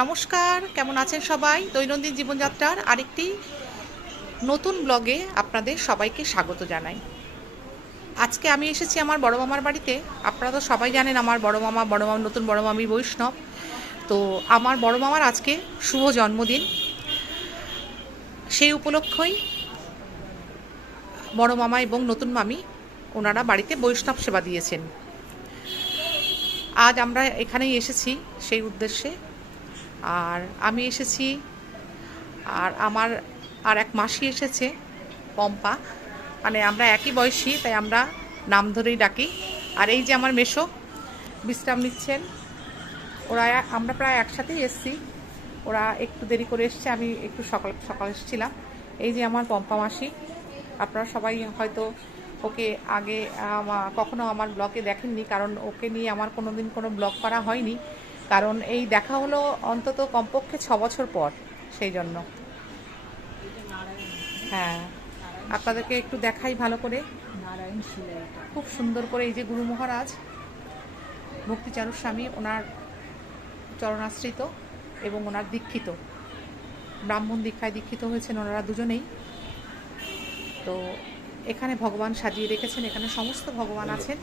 নমস্কার, কেমন আছেন সবাই? দৈনন্দিন জীবনযাত্রার আরেকটি নতুন ব্লগে আপনাদের সবাইকে স্বাগত জানাই। আজকে আমি এসেছি আমার বড় মামার বাড়িতে। আপনারা তো সবাই জানেন আমার বড় মামা নতুন বড় মামি বৈষ্ণব। তো আমার বড় মামার আজকে শুভ জন্মদিন। সেই উপলক্ষেই বড় মামা এবং নতুন মামি ওনারা বাড়িতে বৈষ্ণব সেবা দিয়েছেন। আজ আমরা এখানেই এসেছি সেই উদ্দেশ্যে। আর আমি এসেছি, আর আমার আর এক মাসি এসেছে, পম্পা। মানে আমরা একই বয়সী, তাই আমরা নাম ধরেই ডাকি। আর এই যে আমার মেসো বিশ্রাম নিচ্ছেন। আমরা প্রায় একসাথেই এসেছি। ওরা একটু দেরি করে এসছে, আমি একটু সকাল এসেছিলাম। এই যে আমার পম্পা মাসি। আপনারা সবাই হয়তো ওকে আগে কখনো আমার ব্লগে দেখেননি, কারণ ওকে নিয়ে আমার কোনো দিন কোনো ব্লগ করা হয়নি। কারণ এই দেখা হলো অন্তত কমপক্ষে 6 বছর পর, সেই জন্য। হ্যাঁ, আপনাদেরকে একটু দেখাই ভালো করে। খুব সুন্দর করে এই যে গুরু মহারাজ ভক্তিচারু স্বামী, ওনার চরণাশ্রিত এবং ওনার দীক্ষিত, ব্রাহ্মণ দীক্ষায় দীক্ষিত হয়েছেন ওনারা দুজনেই। তো এখানে ভগবান সাজিয়ে রেখেছেন, এখানে সমস্ত ভগবান আছেন।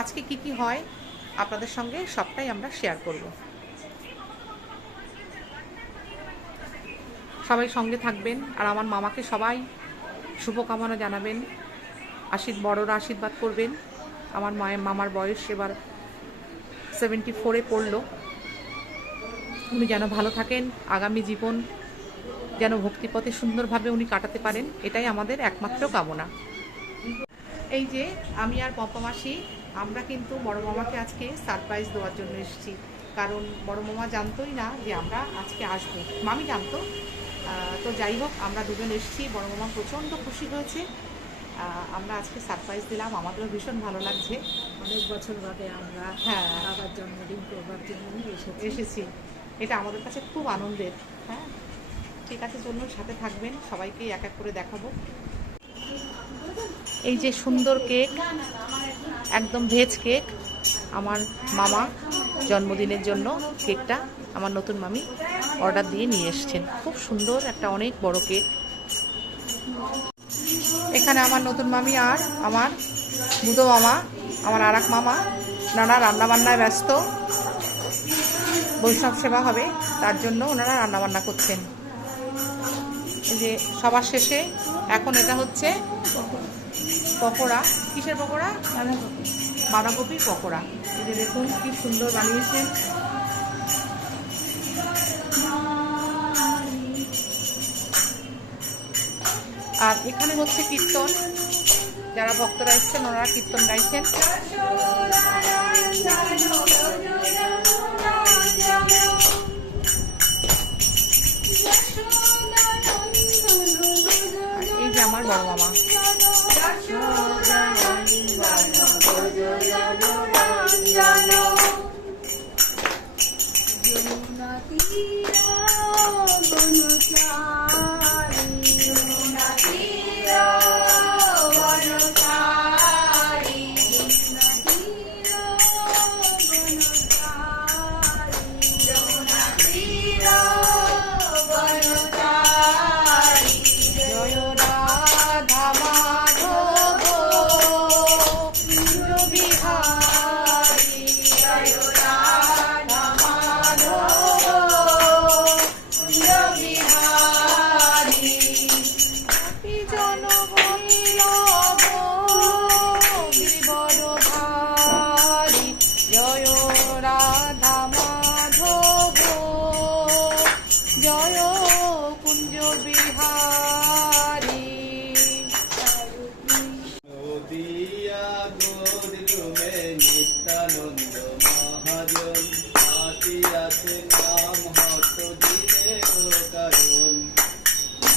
আজকে কি কি হয় আপনাদের সঙ্গে সবটাই আমরা শেয়ার করব। সবাই সঙ্গে থাকবেন, আর আমার মামাকে সবাই শুভকামনা জানাবেন। বড়রা আশীর্বাদ করবেন। আমার মামার বয়স এবার 74-এ পড়ল। উনি যেন ভালো থাকেন, আগামী জীবন যেন ভক্তিপথে সুন্দরভাবে উনি কাটাতে পারেন, এটাই আমাদের একমাত্র কামনা। এই যে আমি আর পম্পা মাসি, আমরা কিন্তু বড় মামাকে আজকে সারপ্রাইজ দেওয়ার জন্য এসেছি। কারণ বড় মামা জানতোই না যে আমরা আজকে আসবো, মামি জানতো। তো যাই হোক, আমরা দুজন এসেছি। বড় মামা প্রচণ্ড খুশি হয়েছে। আমরা আজকে সারপ্রাইজ দিলাম, আমাদেরও ভীষণ ভালো লাগছে। অনেক বছর বাদে আমরা বাবার জন্মদিন করবার জন্য এসেছি। এটা আমাদের কাছে খুব আনন্দের। হ্যাঁ, ঠিক আছে, চলুন সাথে থাকবেন, সবাইকে এক এক করে দেখাবো। এই যে সুন্দর কেক, একদম ভেজ কেক, আমার মামা জন্মদিনের জন্য কেকটা আমার নতুন মামি অর্ডার দিয়ে নিয়ে এসছেন। খুব সুন্দর একটা অনেক বড় কেক। এখানে আমার নতুন মামি আর আমার বুধো মামা, আমার আর এক মামা, নানা রান্নাবান্নায় ব্যস্ত। বৈষ্ণব সেবা হবে, তার জন্য ওনারা রান্নাবান্না করছেন। এই যে সবার শেষে এখন এটা হচ্ছে পকোড়া। কিসের পকোড়া? বাঁধাকপির পকোড়া। এই যে দেখুন কি সুন্দর বানিয়েছেন। আর এখানে হচ্ছে কীর্তন, যারা ভক্তরা এসছেন ওনারা কীর্তন গাইছেন। এই যে আমার বড় মামা। জয় কুঞ্জ বিহারী। নদিয়া গৌরমে নিত্যানন্দ মহাজন, আসিয়াছে নাম হত দিলে কারণ।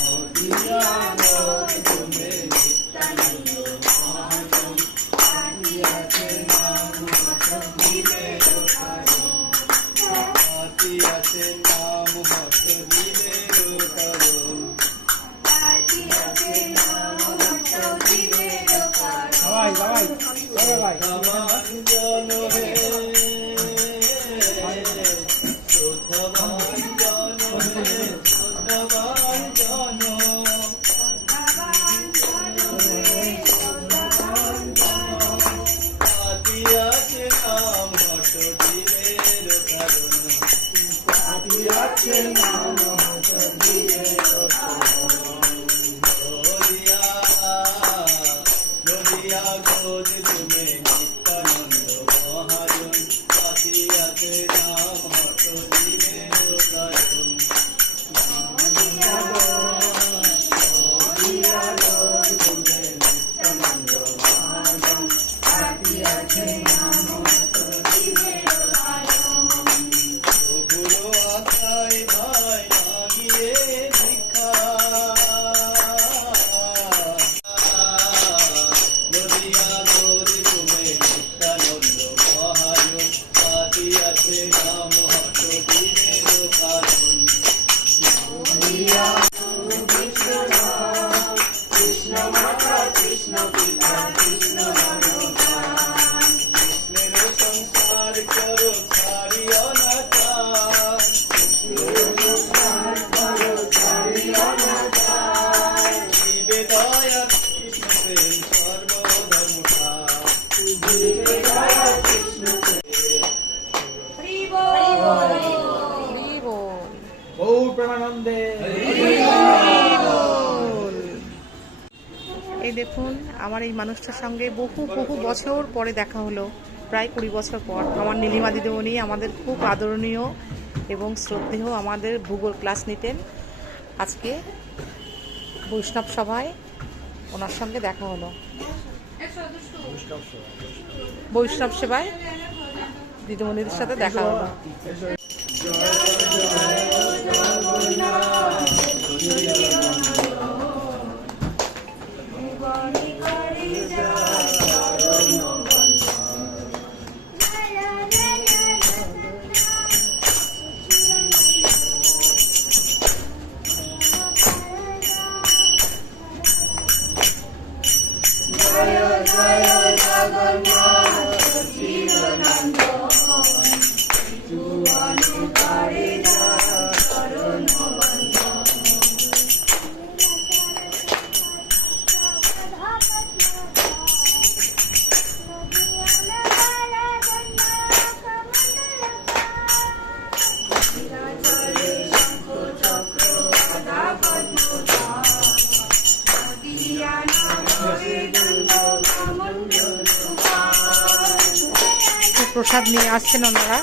নদিয়া গৌরমে নিত্যানন্দ মহাজন, আসিয়াছে নাম হত দিলে কারণ। আসিয়াছে নাম হত দিলে কারণ। আসিয়াছে শ্রদ্ধাভাজন হে শ্রদ্ধাভাজন হে শ্রদ্ধাভাজন পাতিয়াছে নাম হট দিলের কারণ পাতিয়াছে নাম হট দিলের নদিয়া নদিয়া গোদ তুমি নিত্যানন্দ মহাজন পাতিয়াছে নাম হট দিলের কারণ নদিয়া গোদ তুমি নিত্যানন্দ মহাজন পাতিয়াছে নাম হট দিলের কারণ প্রভুর আত্মায় ভাই মাগিয়ে ভিক্ষা নদিয়া গোদ তুমি নিত্যানন্দ মহাজন পাতিয়াছে নাম হট দিলের কারণ নদিয়া কৃষ্ণ মাতা কৃষ্ণ পিতা কৃষ্ণ ভগবান কৃষ্ণের সংসার করো ছাড়িও না চান কৃষ্ণের সংসার করো ছাড়িও না চান জীবে দয়া কৃষ্ণ প্রেম সর্বধর্ম সার জীবে দয়া কৃষ্ণ প্রেম হরি বল। গৌর প্রেমানন্দে। এই দেখুন আমার এই মানুষটার সঙ্গে বহু বহু বছর পরে দেখা হলো, প্রায় 20 বছর পর। আমার নীলিমা দিদিমণি আমাদের খুব আদরণীয় এবং শ্রদ্ধেয়, আমাদের ভূগোল ক্লাস নিতেন। আজকে বৈষ্ণব সভায় ওনার সঙ্গে দেখা হলো, বৈষ্ণব সেবায় দিদিমণিদের সাথে দেখা হলো। প্রসাদ নিয়ে আসছেন ওনারা।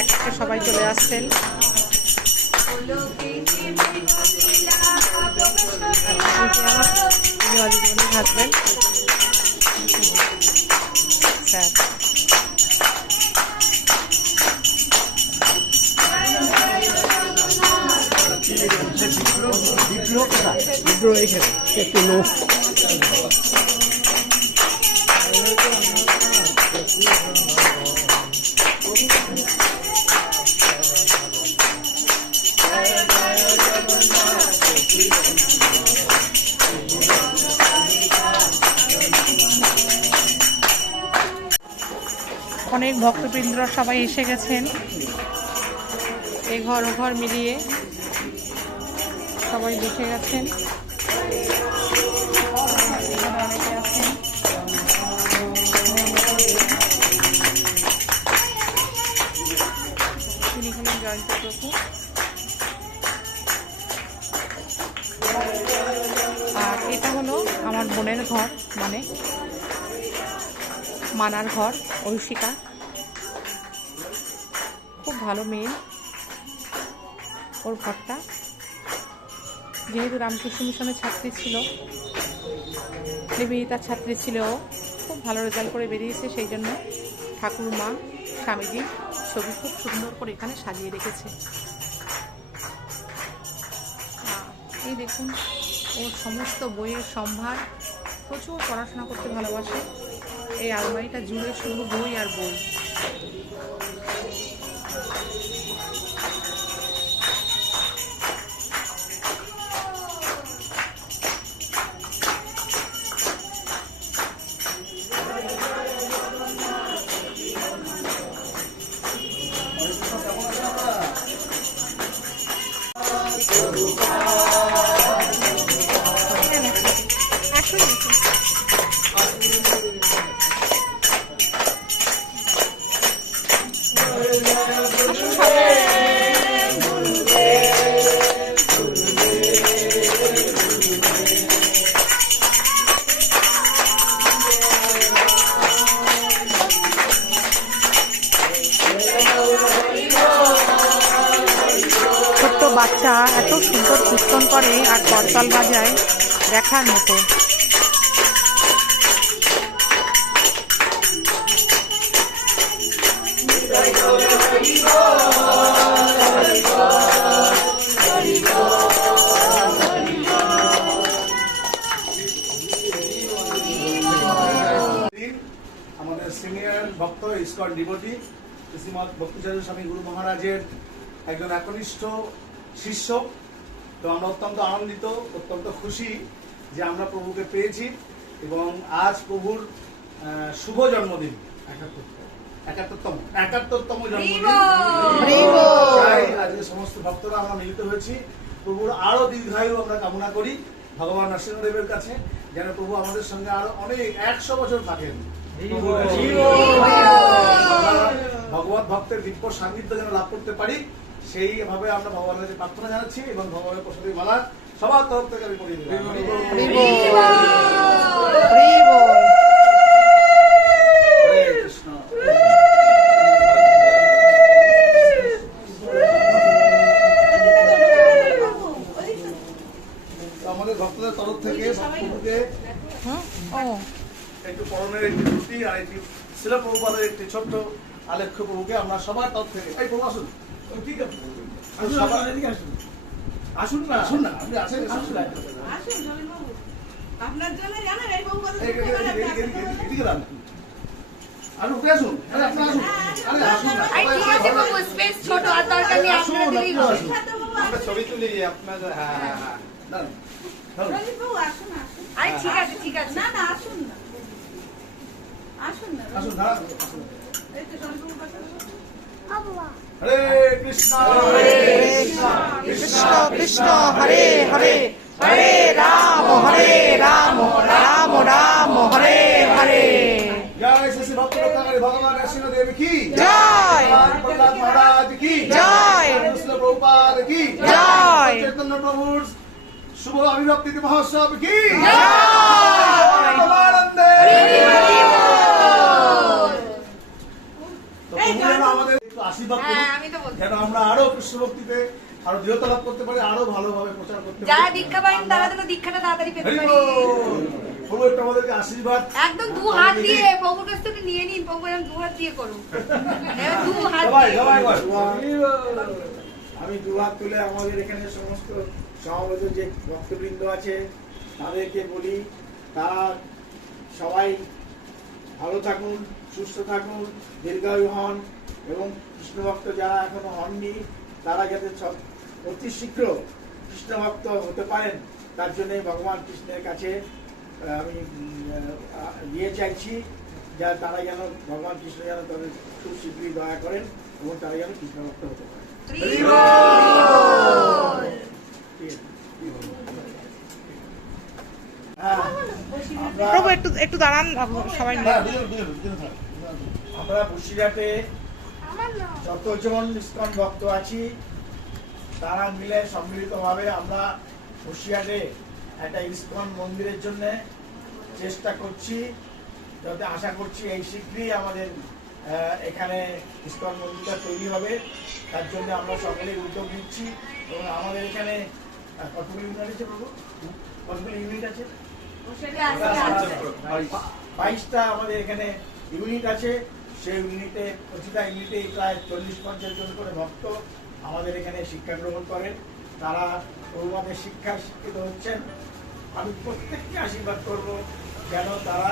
এক একটা সবাই চলে আসছেন। হাজবেন্ড স্যার বিগ্রহ এখানে একটু লোক অনেক ভক্তবৃন্দরা সবাই এসে গেছেন, এ ঘর ও ঘর মিলিয়ে সবাই বসে গেছেন। এখানে অনেকে আছেন। তিনি হলেন জয়ন্ত প্রভু। আর এটা হলো আমার বোনের ঘর। মানে মানার ঘর, ঐশিকা খুব ভালো মেয়ে। ওর ঘরটা যেহেতু রামকৃষ্ণ মিশনের ছাত্রী ছিল, নিবেদিতার ছাত্রী ছিল, ও খুব ভালো রেজাল্ট করে বেরিয়েছে, সেই জন্য ঠাকুরমা স্বামীজির ছবি খুব সুন্দর করে এখানে সাজিয়ে রেখেছে। এই দেখুন ওর সমস্ত বইয়ের সম্ভার, প্রচুর পড়াশোনা করতে ভালোবাসে। এই আলমারিটা জুড়ে শুধু বই আর বই। ছোট্ট বাচ্চা এত সুন্দর কীর্তন করে আর করতাল বাজায়, দেখার মতো। আমাদের সিনিয়র ভক্ত ইসকন ডিভোটি শ্রীমৎ ভক্তিচার্য স্বামী গুরু মহারাজের একজন একনিষ্ঠ শিষ্য। তো আমরা অত্যন্ত আনন্দিত, অত্যন্ত খুশি যে আমরা প্রভুকে পেয়েছি এবং আজ প্রভুর শুভ জন্মদিন, 71তম জন্মদিন। তাই আজকে সমস্ত ভক্তরা আমরা মিলিত হয়েছি। প্রভুর আরো দীর্ঘায়ু আমরা কামনা করি ভগবান নরসিংহদেবের কাছে, যেন প্রভু আমাদের সঙ্গে আরো অনেক 100 বছর থাকেন। ভগবত ভক্তের দিব্য সান্নিধ্য যেন লাভ করতে পারি, সেইভাবে আমরা ভগবানের কাছে প্রার্থনা জানাচ্ছি এবং ভগবানের প্রসাদী মালা সবার তরফ থেকে আমি পড়িয়ে দিলাম। আমাদের ভক্তদের তরফ থেকে ভক্তকে একটু পরনের একটি ধুতি আর একটি শিল প্রভুপাদের একটি ছোট্ট আলেখ্য প্রভুকে আমরা সবার তরফ থেকে, এই প্রভু আসুন, ঠিক আছে আসুন না, আসুন না, আপনি আসেন, আসুন আপনার জন্য জানেন এই বউ কত এদিকে দাঁড়ান, আরে উপরে আসুন, আরে আপনারা আসুন, আরে আসুন না, ঠিক আছে বাবু, স্পেস ছোট আর দরকার নেই, আপনারা দিলেই হবে। আমরা ছবি তুলি আপনার। হ্যাঁ হ্যাঁ হ্যাঁ, দাঁড়ান রবি বউ আসুন আসুন। আরে ঠিক আছে ঠিক আছে, না না আসুন না, আসুন না আসুন, দাঁড়ান, আসুন। এই তো রবি বউ পাশে হরে কৃষ্ণ কৃষ্ণ কৃষ্ণ হরে হরে, হরে রাম রাম রাম হরে হরে। জয় শ্রী ভক্ত রত্নাকরী ভগবান নরসিংহদেব কি জয়। প্রহ্লাদ মহারাজ কি জয়। কৃষ্ণ প্রভুপাদ কি জয়। চৈতন্য প্রভুর শুভ অভিভক্তি মহোৎসব কি জয়। পরমানন্দে। তো প্রভু যেন আমাদের একটু আশীর্বাদ করুন, হ্যাঁ আমি তো বলছি, যেন আমরা আরো কৃষ্ণ ভক্তিতে আরো দৃঢ়তা লাভ করতে পারি, আরো ভালোভাবে প্রচার করতে যারা পারি। দীক্ষা পাইনি তারা যেন দীক্ষাটা তাড়াতাড়ি পেতে হরি পারি। বল। প্রভু একটু আমাদেরকে আশীর্বাদ একদম দু হাত দিয়ে প্রভুর কাছ থেকে নিয়ে নিন, প্রভু এরকম দু হাত দিয়ে করুন, এবার দু হাত সবাই দিয়ে। সবাই বল। আমি দুহাত তুলে আমাদের এখানে সমস্ত সমাবেত যে ভক্তবৃন্দ আছে তাদেরকে বলি, তারা সবাই ভালো থাকুন, সুস্থ থাকুন, দীর্ঘায়ু হন এবং কৃষ্ণ ভক্ত যারা এখনো হননি তারা যাতে অতি শীঘ্র কৃষ্ণ ভক্ত হতে পারেন, তার জন্য ভগবান কৃষ্ণের কাছে আমি ইয়ে চাইছি, যা তারা যেন ভগবান কৃষ্ণ যেন তাদের খুব শীঘ্রই দয়া করেন এবং তারা যেন কৃষ্ণ ভক্ত হতে পারে। প্রভু একটু একটু দাঁড়ান, সবাই মিলে। আমরা বসিরহাটে যতজন ইসকন ভক্ত আছি তারা মিলে সম্মিলিতভাবে আমরা বসিরহাটে একটা ইসকন মন্দিরের জন্য চেষ্টা করছি, যাতে আশা করছি এই শীঘ্রই আমাদের এখানে ইসকন মন্দিরটা তৈরি হবে। তার জন্য আমরা সকলেই উদ্যোগ নিচ্ছি এবং আমাদের এখানে কতগুলি ইউনিট আছে বাবু? কতগুলি ইউনিট আছে? 22টা আমাদের এখানে ইউনিট আছে। সেই ইউনিটে প্রতিটা ইউনিটে প্রায় 40-50 জন করে ভক্ত আমাদের এখানে শিক্ষা গ্রহণ করেন। তারা প্রভুপাদের শিক্ষায় শিক্ষিত হচ্ছেন। আমি প্রত্যেককে আশীর্বাদ করব যেন তারা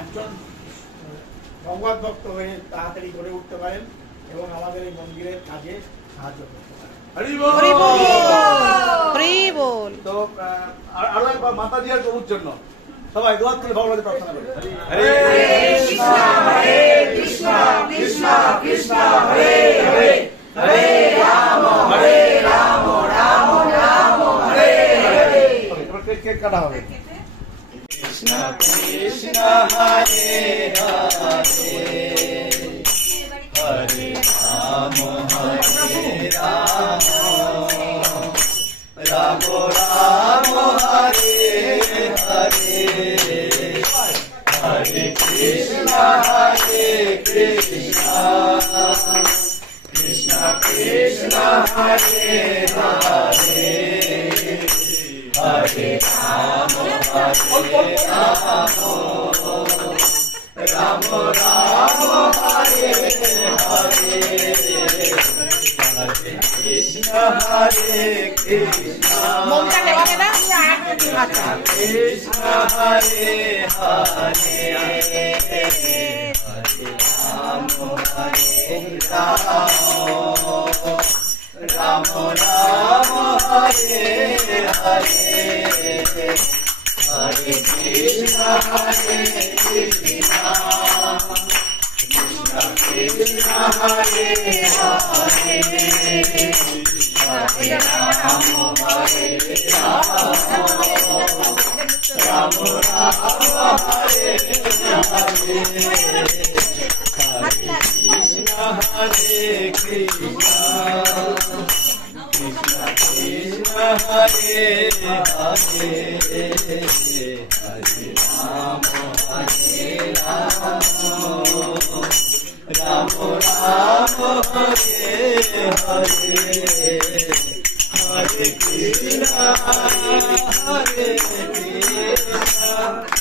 একজন ভগবত ভক্ত হয়ে তাড়াতাড়ি গড়ে উঠতে পারেন এবং আমাদের এই মন্দিরের কাজে সাহায্য করতে পারেন। হরি বল। হরি বল। হরি বল। তো আরো একবার মাতা দিয়ার প্রভুর জন্য সবাই দোয়া করে ভগবানের প্রার্থনা করি। হরে কৃষ্ণ কৃষ্ণ কৃষ্ণ হরে হরে, হরে রাম রাম রাম হরে হরে। এবার কেক কাটা হবে। কৃষ্ণ কৃষ্ণ হরে হরে, হরে রাম রাম রাম হরে হরে, হরে কৃষ্ণ কৃষ্ণ কৃষ্ণ হরে হরে, হরে রাম রাম রাম হরে হরে, হরে কৃষ্ণ কৃষ্ণ মনটা নেওয়া না? আচ্ছা। কৃষ্ণ হরে হরে, হরে রাম রাম রাম হরে হরে, হরে কৃষ্ণ কৃষ্ণ কৃষ্ণ হরে হরে, হরে রাম রাম রাম হরে হরে, হরে কৃষ্ণ কৃষ্ণ কৃষ্ণ কৃষ্ণ হরে হরে, হরে রাম রাম রাম হরে হরে, হরে কৃষ্ণ হরে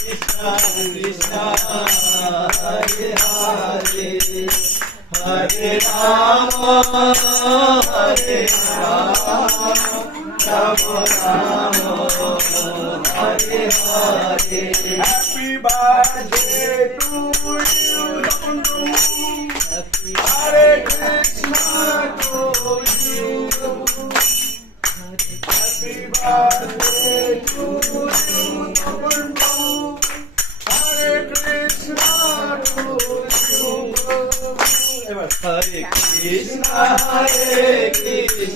কৃষ্ণ কৃষ্ণ হরে হরে, হরে Ram Ram Ram Hare Hare. Happy birthday to you. Hare Krishna to you. Happy birthday to you. Hare Krishna to you. Hare Krishna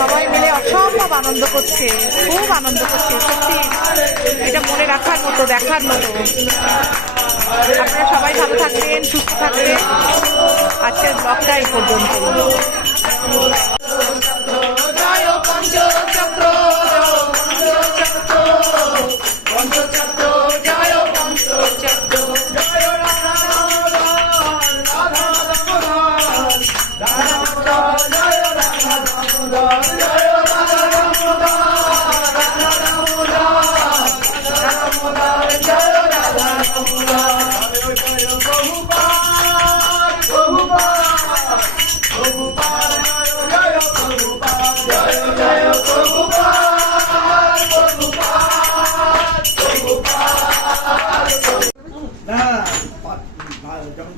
সবাই মিলে অসম্ভব আনন্দ করছে, খুব আনন্দ করছে। সত্যি এটা মনে রাখার মতো, দেখার মতো। আপনারা সবাই ভালো থাকবেন, সুস্থ থাকবেন। আজকের ব্লগটা এই পর্যন্ত। জয় পঞ্চচক্র পঞ্চচক্র জয় পঞ্চচক্র, জয় রাধা জয় রাধা জয় Prabhupada, Prabhupada, Prabhupada,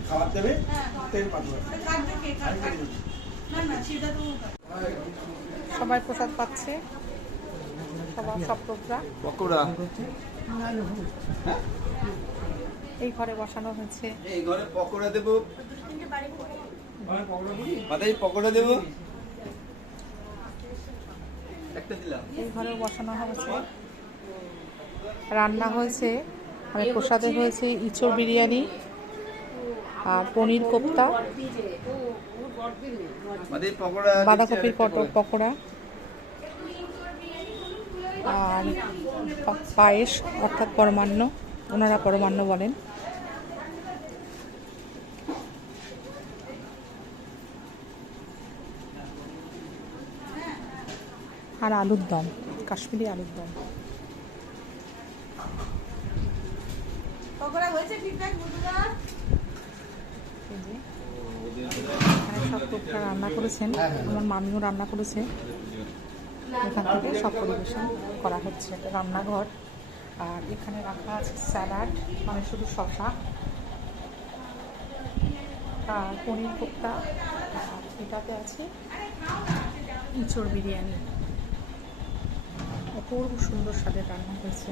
খাবার দেবে তেল পাঠাবে সবাই প্রসাদ পাচ্ছে, সবার সব লোকরা পকোড়া এই ঘরে বসানো হয়েছে। এই ঘরে পকোড়া দেবো, মাথায় পকোড়া দেবো, একটা দিলাম। এই ঘরেও বসানো হয়েছে, রান্না হয়েছে, মানে প্রসাদে হয়েছে ইঁচড় বিরিয়ানি আর পনির কোপ্তা, মাথায় পকোড়া, বাঁধাকপির পকোড়া আর পায়েস অর্থাৎ পরমান্ন, ওনারা পরমান্ন বলেন। আর আলুর দম, কাশ্মীরি আলুর দম। পকোড়া হয়েছে ঠিকঠাক বন্ধুরা? এই যে, এখানে সব লোকরা রান্না করেছেন, আমার মামিও রান্না করেছে। এখান থেকে সব পরিবেশন করা হচ্ছে, এটা রান্নাঘর। আর এখানে রাখা আছে স্যালাড, মানে শুধু শসা আর পনির কোপ্তা, আর এটাতে আছে ইঁচড় বিরিয়ানি। অপূর্ব সুন্দর স্বাদের রান্না হয়েছে।